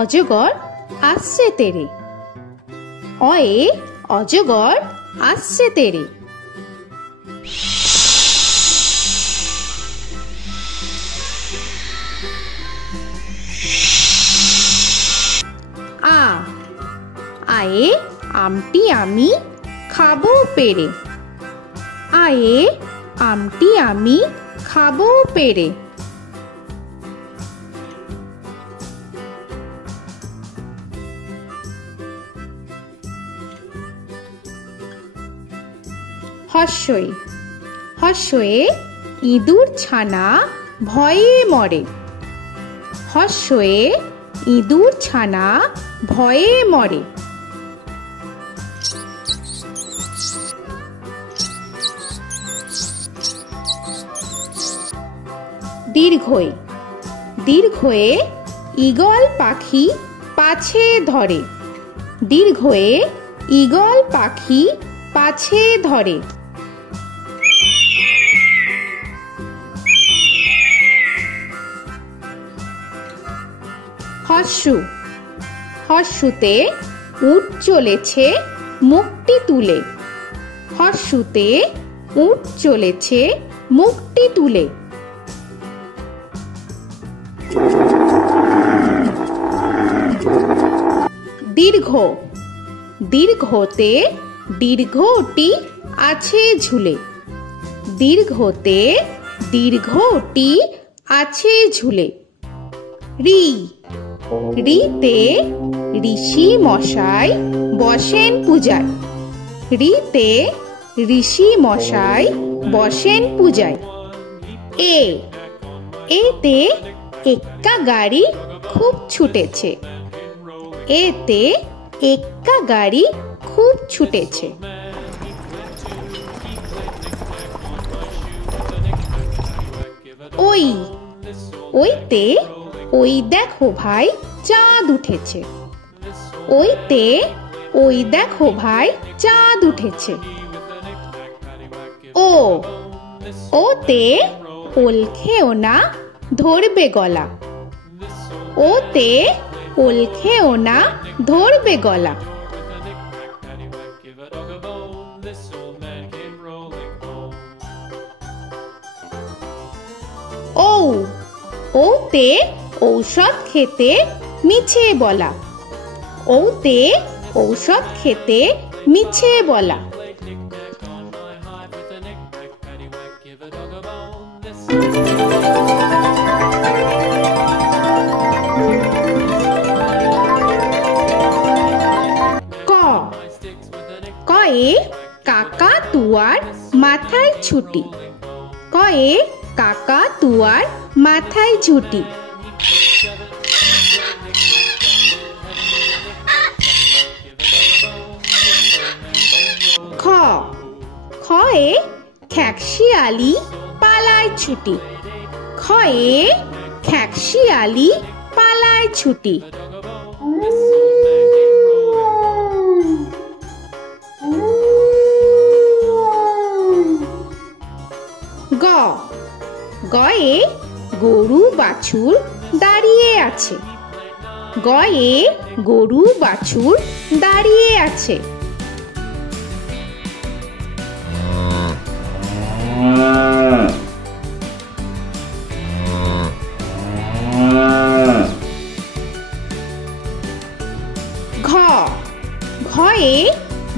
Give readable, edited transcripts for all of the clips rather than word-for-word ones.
অজগর আসছে তেরে। অয়ে অজগর আসছে তেরে। আ আয়ে আমটি আমি খাবো পেরে। আয়ে আমটি আমি খাবো পেরে। হর্ষই হর্ষয়ে ইঁদুর ছানা ভয়ে মরে। হর্ষয়ে ইঁদুর ছানা ভয়ে মরে। দীর্ঘই দীর্ঘয়ে ঈগল পাখি পাছে ধরে। দীর্ঘয়ে ঈগল পাখি পাছে ধরে। হর্ষু হর্ষুতে উট চলেছে মুখটি তুলে। হর্ষুতে উট চলেছে মুখটি তুলে। দীর্ঘ দীর্ঘতে দীর্ঘটি আছে ঝুলে। দীর্ঘতে দীর্ঘটি আছে ঝুলে। রি রিতে ঋষি মশাই বসেন পূজায়। রিতে ঋষি মশাই বসেন পূজায়। এ এতে এক্কা গাড়ি খুব ছুটেছে। এতে এক্কা গাড়ি খুব ছুটেছে। ওই ওইতে ওই দেখো ভাই চাঁদ উঠেছে। ওইতে ওই দেখো ভাই চাঁদ উঠেছে। ও ওতে ওল খেও না ধরবে গলা। ওতে ওল খেও না ধরবে গলা। ও ওতে ঔষধ খেতে মিছে বলা। ওতে ঔষধ খেতে মিছে বলা। ক কয়ে কাকা তুয়ার মাথায় ছুটি। কয়ে কাকা তুয়ার মাথায় ঝুটি। খ খয়ে খ্যাকশিয়ালি পালায় ছুটি। খয়ে খ্যাকশিয়ালি পালায় ছুটি। গ গয়ে গরু বাছুর দাঁড়িয়ে আছে। গয়ে গরু বাছুর দাঁড়িয়ে আছে। ঘ ঘয়ে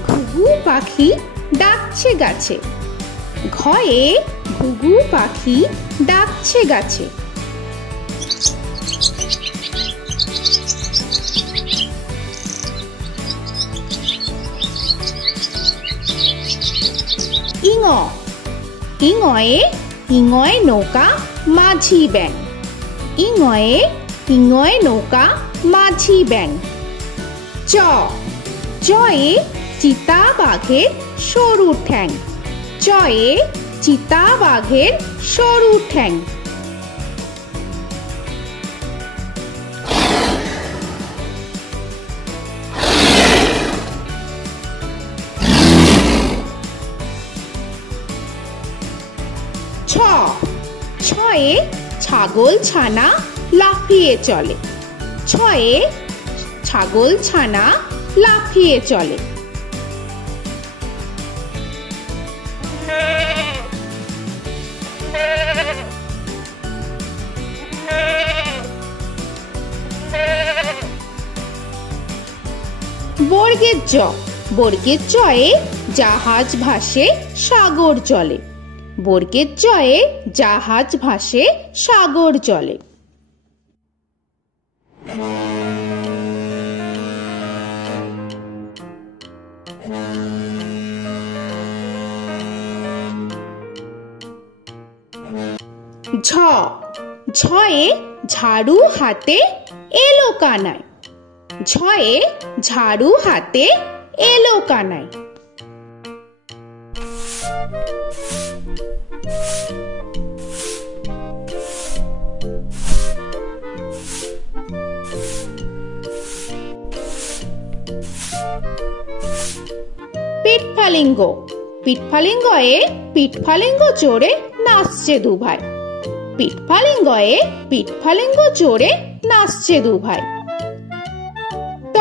ঘুঘু পাখি ডাকছে গাছে। ঘয়ে ঘুঘু পাখি ডাকছে গাছে। ইঙ ইঙয়ে ইঙয়ে নৌকা মাঝি ব্যাং। ইঙয়ে ইঙয়ে নৌকা মাঝি ব্যাং। চ চয়ে চিতা বাঘের সরু ঠ্যাং। চয়ে চিতা বাঘের সরু ঠ্যাং। ছ ছয়ে ছাগল ছানা লাফিয়ে চলে। ছয়ে ছাগল ছানা লাফিয়ে চলে। বর্গের জ, বর্গের জয়ে জাহাজ ভাসে সাগর চলে। বর্গের জয়ে জাহাজ ভাসে সাগর চলে। ঝ, ঝয়ে ঝাড়ু হাতে এলো কানাই। ঝয়ে ঝাড়ু হাতে এলো কানাই। পিঠফালিঙ্গ, পিঠফালিঙ্গয়ে পিঠফালিঙ্গ চড়ে নাচছে দুভাই। পিঠফালিঙ্গয়ে পিঠফালিঙ্গ চড়ে নাচছে দুভাই। ট,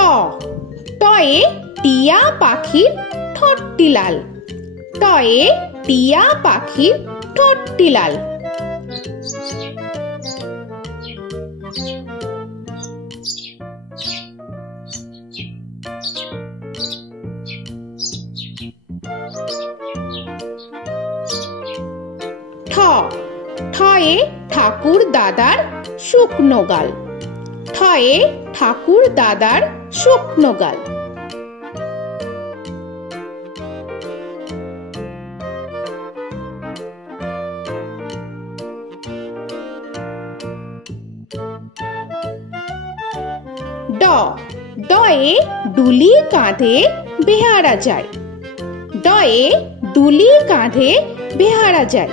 টয়ে টিয়া পাখির ঠোঁটটি লাল। টয়ে টিয়া পাখির ঠোঁটটি লাল। ঠ, ঠয়ে ঠাকুর দাদার শুকনো গাল। ঠয়ে ঠাকুর দাদার শুকনো গাল। ড, ডয়ে ডুলি কাঁধে বেহারা যায়। ডয়ে ডুলি কাঁধে বেহারা যায়।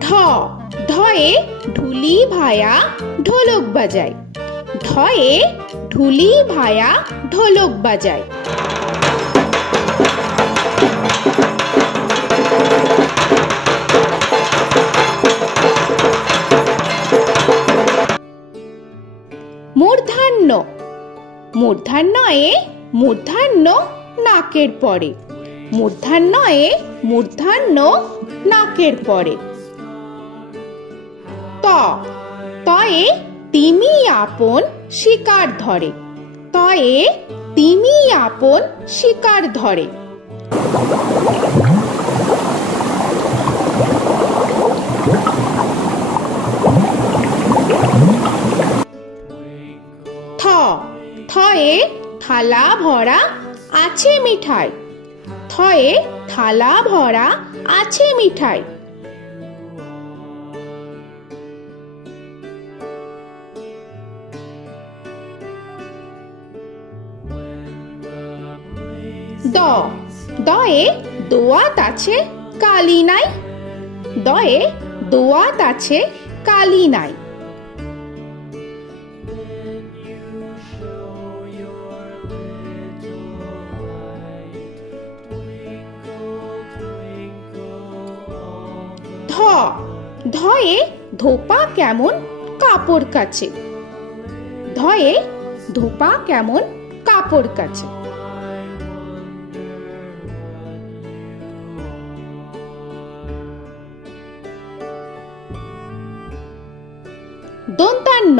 ঢ, ঢয়ে ঢুলি ভায়া ঢোলক বাজায়। ঢয়ে ঢুলি ভায়া ঢোলক বাজায়। মূর্ধন্য, মূর্ধন্যয়ে মূর্ধন্য নাকের পরে। মূর্ধন্যয়ে মূর্ধন্য নাকের পরে। ত, তয়ে তিমি আপন শিকার ধরে। তয়ে তিমি আপন শিকার ধরে। থ, থয়ে থালা ভরা আছে মিঠাই। থয়ে থালা ভরা আছে মিঠাই। দ, দয়ে দোয়াত আছে কালি নাই। দয়ে দোয়াত আছে কালি নাই। ধ, ধয়ে ধোপা কেমন কাপড় কাচে। ধয়ে ধোপা কেমন কাপড় কাচে। দন্তান্ন,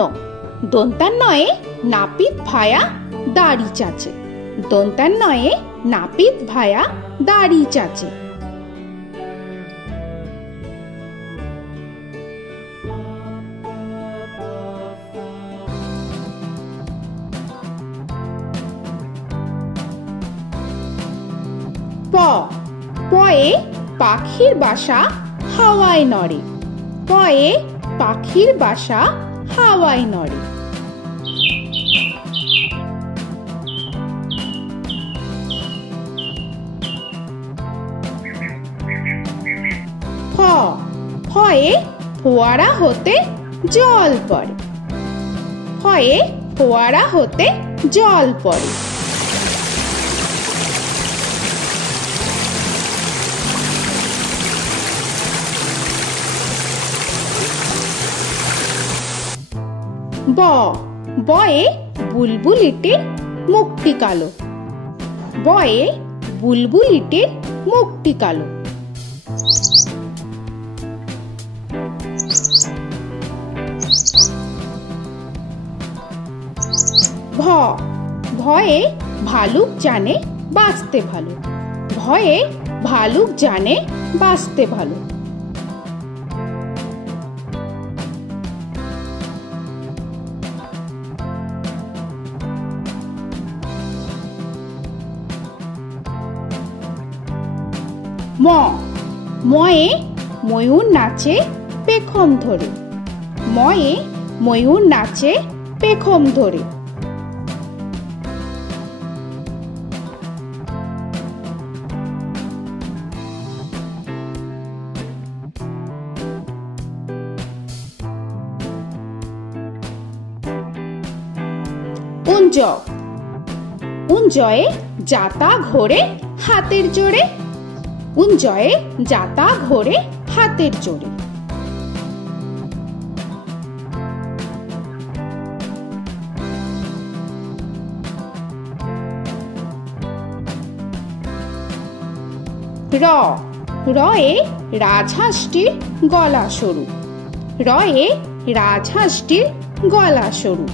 দন্তান্নয়ে নাপিত ভায়া দাড়ি চাচে। দন্তান্নয়ে নাপিত ভায়া দাড়ি চাচে। প, পয়ে পাখির বাসা হাওয়ায় নড়ে। পয়ে পাখির বাসা হাওয়ায় নড়ে। ফ, ফয়ে ফোয়ারা হতে জল পড়ে। ফয়ে ফোয়ারা হতে জল পড়ে। ব বয়ে বুলবুলিটির মুখটি কালো। বয়ে বুলবুলিটির মুখটি কালো। ভ ভয়ে ভালুক জানে বাঁচতে ভালো। ভয়ে ভালুক জানে বাঁচতে ভালো। ম ময়ে ময়ূর নাচে পেখম ধরে। ময়ে ময়ূর নাচে পেখম ধরে। উঞ্জ উঞ্জয়ে যাতা ঘোরে হাতের জোরে। উঞ্জয়ে যাতা ঘোরে হাতের জোরে। র রয়ে রাজহাঁসটির গলা সরু। রয়ে রাজহাঁসটির গলা সরু।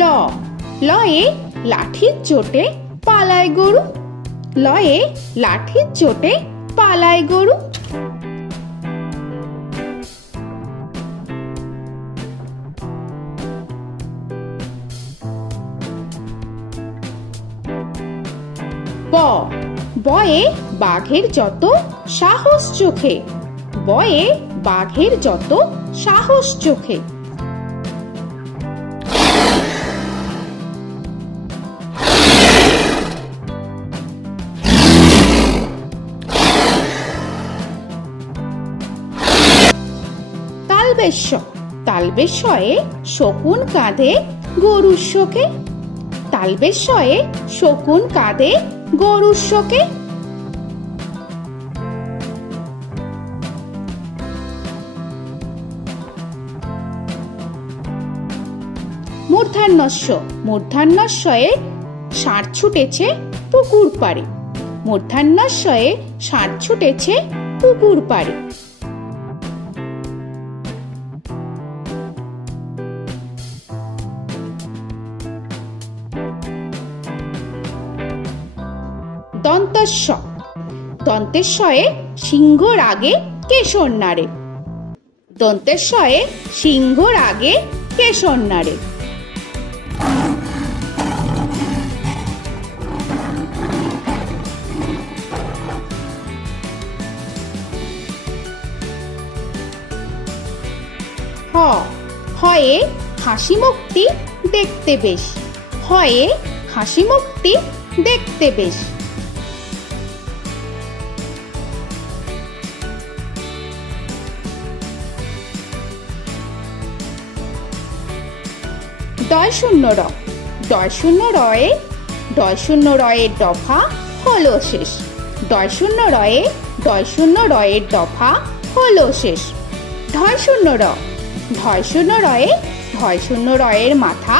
ল লয়ে লাঠির চোটে পালায় গরু। লয়ে লাঠির চোটে পালায় গরু। ব বয়ে বাঘের যত সাহস চোখে। বয়ে বাঘের যত সাহস চোখে। তালবেশ্য তালবেশ্যয়ে শকুন কাঁধে গরুর শোকে। তালবেশ্যয়ে শকুন কাঁধে গরুর শোকে। মূর্ধন্যস্য মূর্ধন্যস্বয়ে ষাঁড় ছুটেছে পুকুর পাড়ে। মূর্ধন্যস্বয়ে ষাঁড় ছুটেছে পুকুর পাড়ে। দন্তস্ব দন্তেশ্বয়ে সিংহর আগে কেশর নাড়ে। দন্তেশ্বয়ে সিংহর আগে কেশর নাড়ে। হ হয়ে হাসি মুখটি দেখতে বেশ। হয়ে হাসি মুখটি দেখতে বেশ। ডয় শূন্য র ডয় শূন্য রয়ে ডয় শূন্য রয়ের দফা হলো শেষ। ডয় শূন্য রয়ে ডয় শূন্য রয়ের দফা হলো শেষ। ঢয় শূন্য র ঢয় শূন্য রয়ে ঢয় শূন্য রয়ের মাথা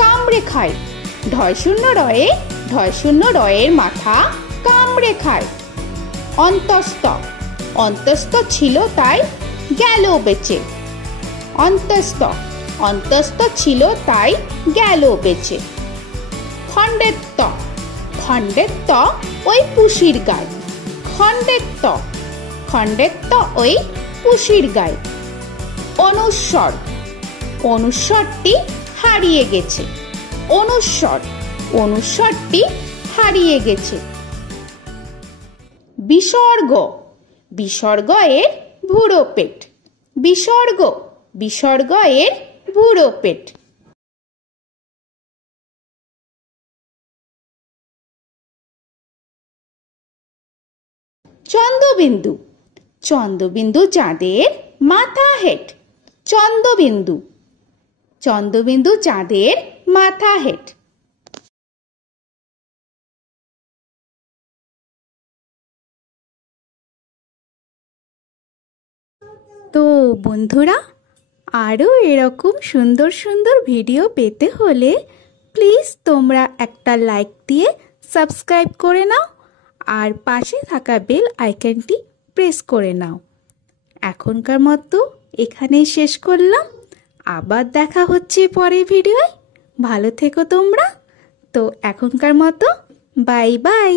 কামড়ে খায়। ঢয় শূন্য রয়ে ঢয় শূন্য রয়ের মাথা কামড়ে খায়। অন্তস্থ অন্তস্থ ছিল তাই গেল বেঁচে। অন্তস্থ অন্তস্থ ছিল তাই গেল বেঁচে। খণ্ডের ত খণ্ডের ত ওই পুষির গায়ে। খণ্ডের ত খণ্ডের ত ওই পুষির গায়ে। অনুস্বর অনুস্বরটি হারিয়ে গেছে। অনুস্বর অনুস্বরটি হারিয়ে গেছে। বিসর্গ বিসর্গ এর ভুরো পেট। বিসর্গ বিসর্গ এর ভুরো পেট। চন্দ্রবিন্দু চন্দ্রবিন্দু চাঁদের মাথা হেট। চন্দ্রবিন্দু চন্দ্রবিন্দু চাঁদের মাথা হেড। তো বন্ধুরা, আরও এরকম সুন্দর সুন্দর ভিডিও পেতে হলে প্লিজ তোমরা একটা লাইক দিয়ে সাবস্ক্রাইব করে নাও আর পাশে থাকা বেল আইকনটি প্রেস করে নাও। এখনকার মতো এখানেই শেষ করলাম, আবার দেখা হচ্ছে পরের ভিডিওয়। ভালো থেকো তোমরা। তো এখনকার মতো বাই বাই।